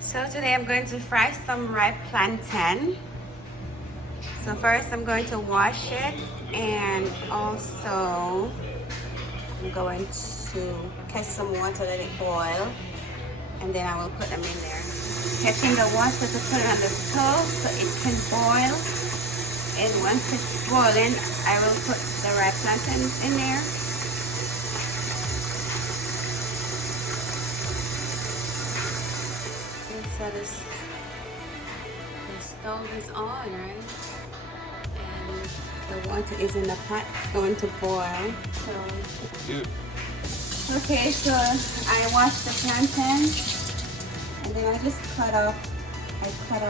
So today I'm going to fry some ripe plantain. So first I'm going to wash it, and also I'm going to catch some water, let it boil, and then I will put them in there. Catching the water to put it on the stove so it can boil, and once it's boiling I will put the ripe plantains in there. And so the stove is on, right? And the water is in the pot. It's going to boil. So, okay, so I washed the plantains, and then I just cut off the top, cut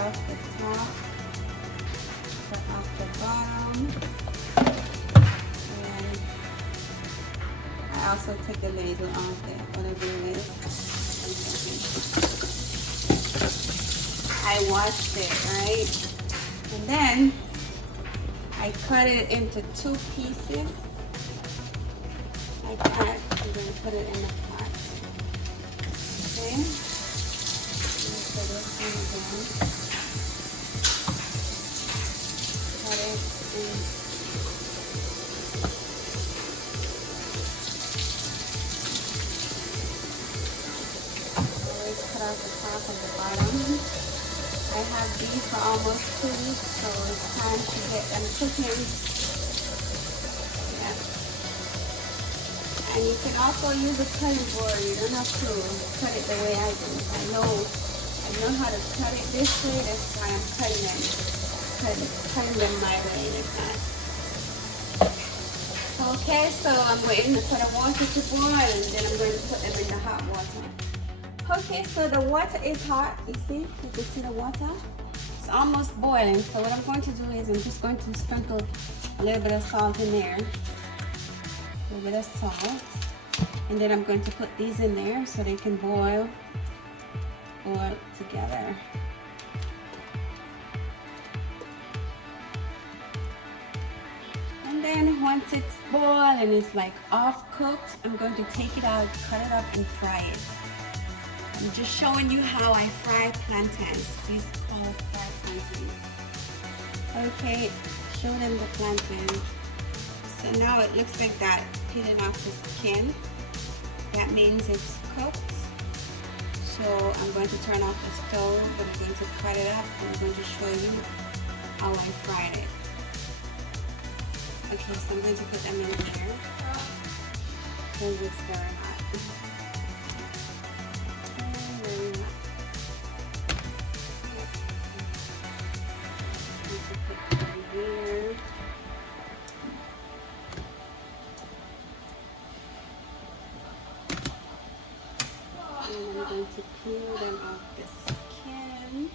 off the bottom, and I also take the ladle off there, whatever it is. I washed it, right? And then I cut it into 2 pieces. I'm going to put it in the pot. Okay? Put this one again. Cut it in. Always cut out the top and the bottom. I have these for almost 2 weeks, so it's time to get them cooking. Yeah. And you can also use a cutting board. You don't have to cut it the way I do. I know how to cut it this way. That's why I'm cutting them my way like that. Okay, so I'm waiting for the water to boil, and then I'm going to put them in the hot water. Okay, so the water is hot. You can see the water? It's almost boiling. So what I'm going to do is I'm just going to sprinkle a little bit of salt in there. A little bit of salt. And then I'm going to put these in there so they can boil together. And then once it's boiled and it's like off cooked, I'm going to take it out, cut it up, and fry it. I'm just showing you how I fry plantains. These are all fried plantains. Okay, show them the plantain. So now it looks like that, peeling off the skin. That means it's cooked. So I'm going to turn off the stove. I'm going to cut it up, and I'm going to show you how I fried it. Okay, so I'm going to put them in here. Because it's very hot. And I'm going to peel them off the skin.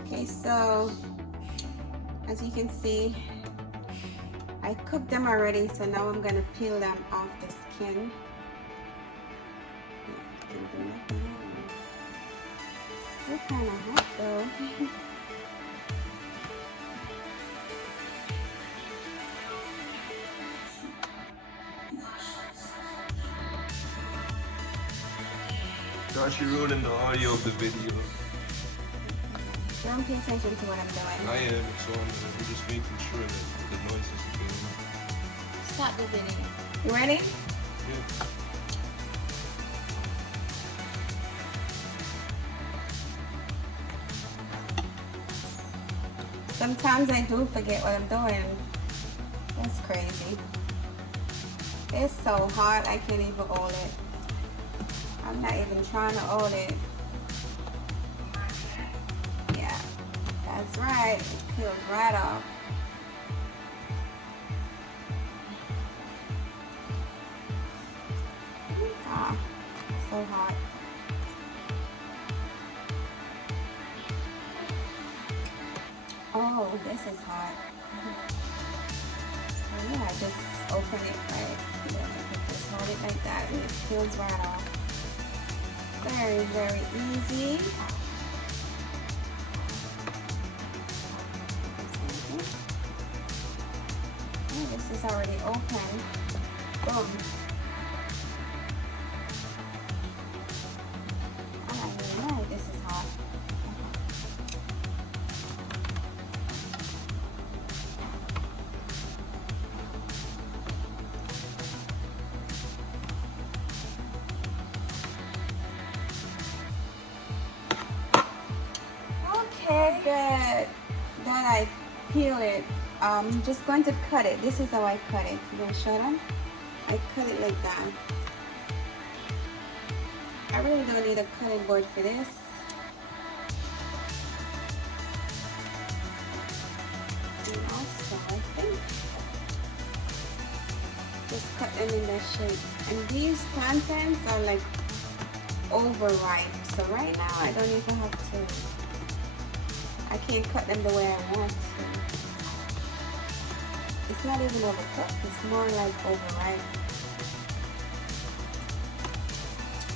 Okay, so as you can see, I cooked them already, so now I'm going to peel them off the skin. Still kind of hot though. Gosh, you're ruining the audio of the video. Don't pay attention to what I'm doing. I am, so we're just making sure that the noise isn't getting. Stop the video. You ready? Yeah. Sometimes I do forget what I'm doing. That's crazy. It's so hot I can't even hold it. I'm not even trying to hold it. Yeah, that's right. It peeled right off. Ah, so hot. Oh, this is hot. So yeah, just open it right. Just hold it like that and it peels right off. Very, very easy. This is already open. Boom. Alright, this is hot. Okay, good. Then I peel it. I'm just going to cut it. This is how I cut it. You gonna show them? I cut it like that. I really don't need a cutting board for this. And also, I think just cut them in that shape. And these plantains are like overripe. So right now I don't even have to. I can't cut them the way I want to. It's not even overcooked, it's more like overripe.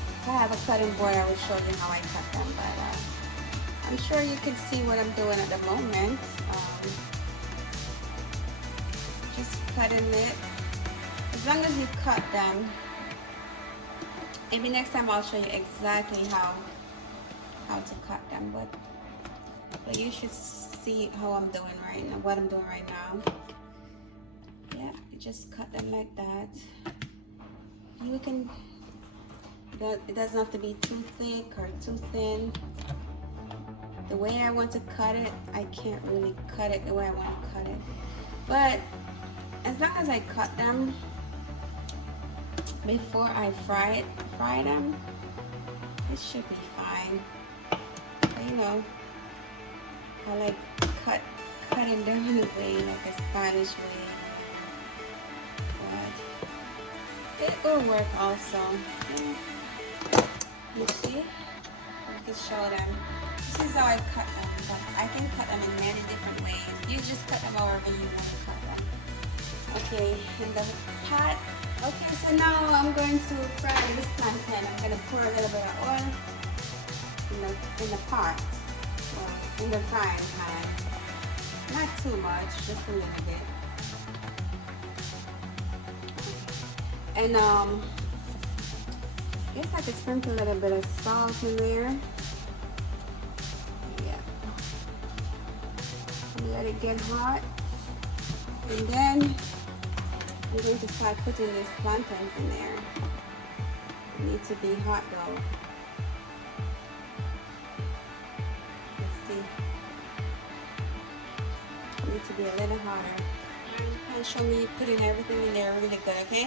If I have a cutting board, I will show you how I cut them, but I'm sure you can see what I'm doing at the moment. Just cutting it. As long as you cut them, maybe next time I'll show you exactly how to cut them, but you should see how I'm doing right now, what I'm doing right now. Yeah, you just cut them like that. You can, it doesn't have to be too thick or too thin. The way I want to cut it, I can't really cut it the way I want to cut it. But as long as I cut them before I fry them, it should be fine. But, you know, I like cutting them in a way, like a stylish way. But it will work also. Yeah. You see? I can show them. This is how I cut them. But I can cut them in many different ways. You just cut them however you want to cut them. Okay, in the pot. Okay, so now I'm going to fry this plantain. I'm going to pour a little bit of oil in the pot. In the frying pan. Not too much, just a little bit. And guess I could sprinkle a little bit of salt in there. Yeah. And let it get hot. And then I'm going to start putting these plantains in there. They need to be hot though. To be a little hotter. And show me putting everything in there really good, okay?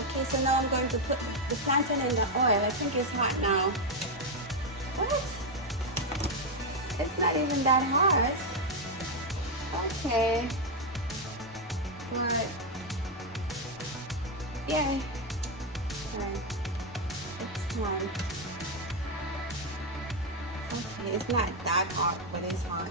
Okay, so now I'm going to put the plantain in the oil. I think it's hot now. What? It's not even that hot. Okay. But yeah. Alright. It's time. Okay, it's not that hot, but it's hot.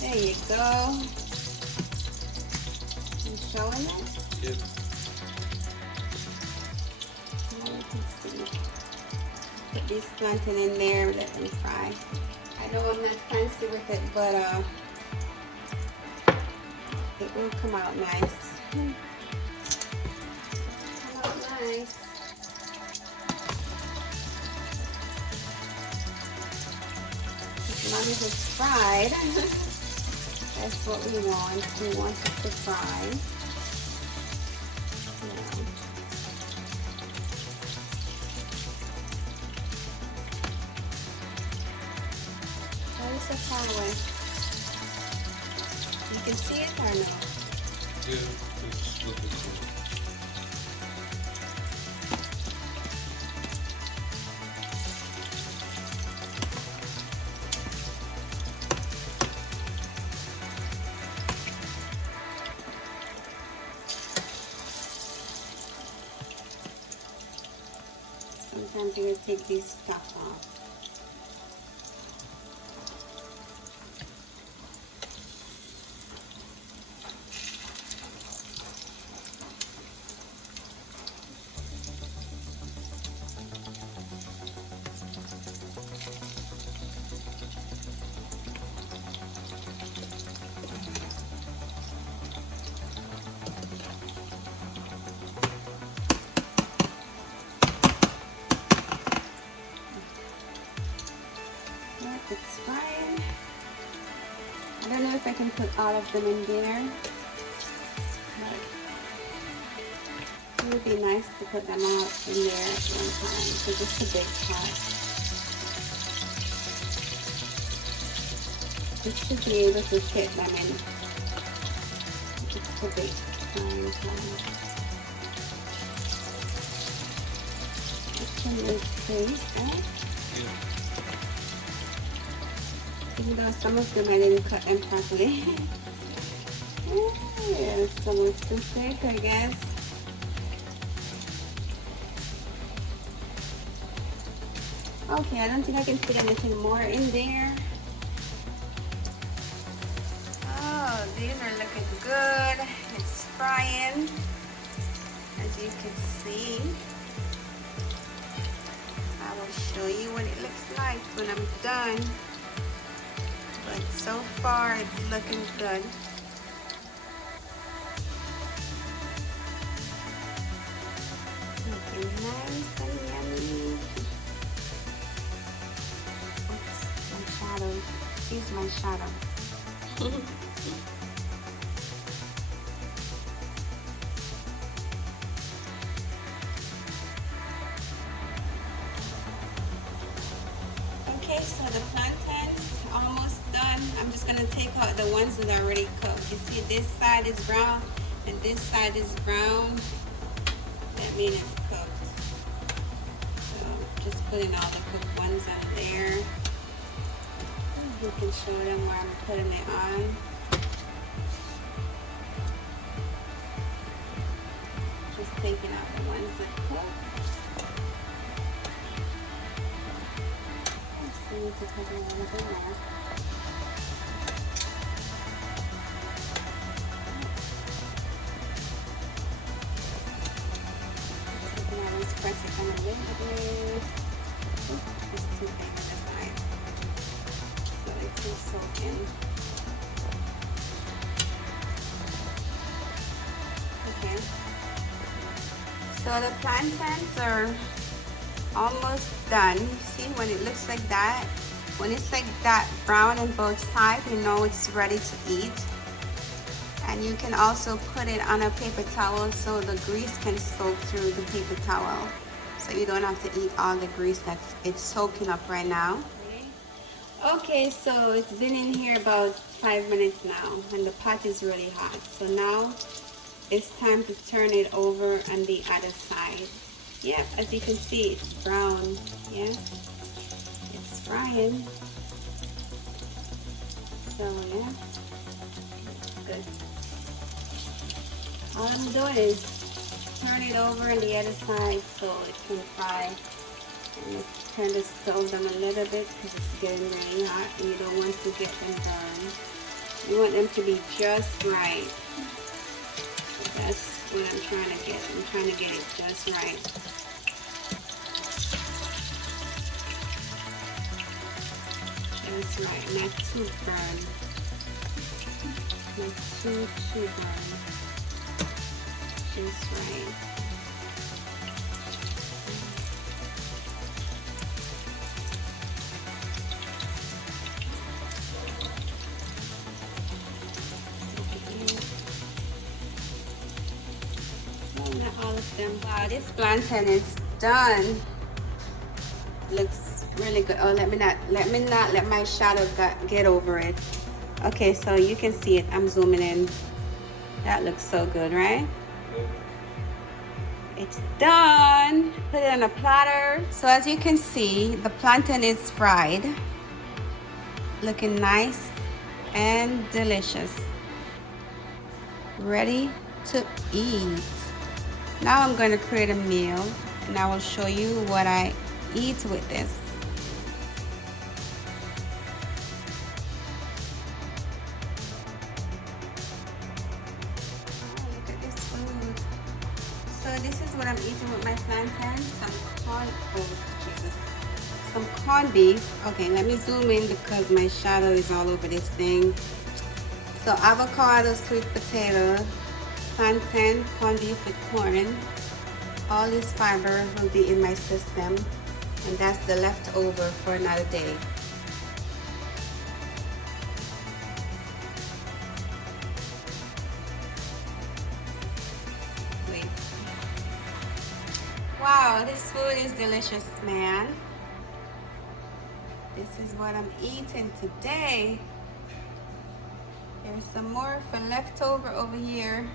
There you go. You showing it? Yep. Now you can see. Put this plantain in there, let them fry. I know I'm not fancy with it, but it will come out nice. Come out nice. As long as it's fried. That's what we want. We want it to fry. Yeah. How is it far away? You can see it or no? Yeah, it's looking cool. Sometimes you will take this stuff off. all of them in there. But it would be nice to put them all in there at one time because it's a big pot. It should be able to fit them in. It's a big frying pan. It can make space, right? Yeah. Even though some of them I didn't cut them properly. Yeah, some was too thick, I guess. Okay, I don't think I can fit anything more in there. Oh, these are looking good. It's frying, as you can see. I will show you what it looks like when I'm done. But so far, it's looking good. Looking nice and yummy. Oops, my shadow. Excuse my shadow. Okay, so the plantains almost done. I'm just gonna take out the ones that are already cooked. You see this side is brown and this side is brown. That means it's cooked. So just putting all the cooked ones on there. You can show them where I'm putting it on. Just taking out the ones that cook. I need to put a little bit more. Just press it on a little bit. It's too big on the side. So it can soak in. Okay. So the plantains are almost done. You see when it looks like that? When it's like that brown on both sides, you know it's ready to eat. And you can also put it on a paper towel so the grease can soak through the paper towel. So you don't have to eat all the grease it's soaking up right now. Okay, so it's been in here about 5 minutes now and the pot is really hot. So now it's time to turn it over on the other side. Yeah, as you can see, it's brown. Yeah, it's frying. So yeah, it's good. All I'm doing is turn it over on the other side so it can fry. And let's turn the stove down a little bit because it's getting really hot and you don't want to get them burned. You want them to be just right. That's what I'm trying to get. I'm trying to get it just right. Just right, not too burned. Not too burned. Just right. Not all of them. Wow, this plantain is done. Looks really good. Oh, let me not let my shadow get over it. Okay, so you can see it. I'm zooming in. That looks so good, right? It's done. Put it on a platter. So as you can see, the plantain is fried. Looking nice and delicious. Ready to eat. Now I'm going to create a meal and I will show you what I eat with this. Oh, look at this food. So this is what I'm eating with my plantains. Some corned beef. Okay, let me zoom in because my shadow is all over this thing. So avocado, sweet potato, plantain, corned beef with corn. All this fiber will be in my system, and that's the leftover for another day. Wow, this food is delicious, man. This is what I'm eating today. There's some more for leftover over here.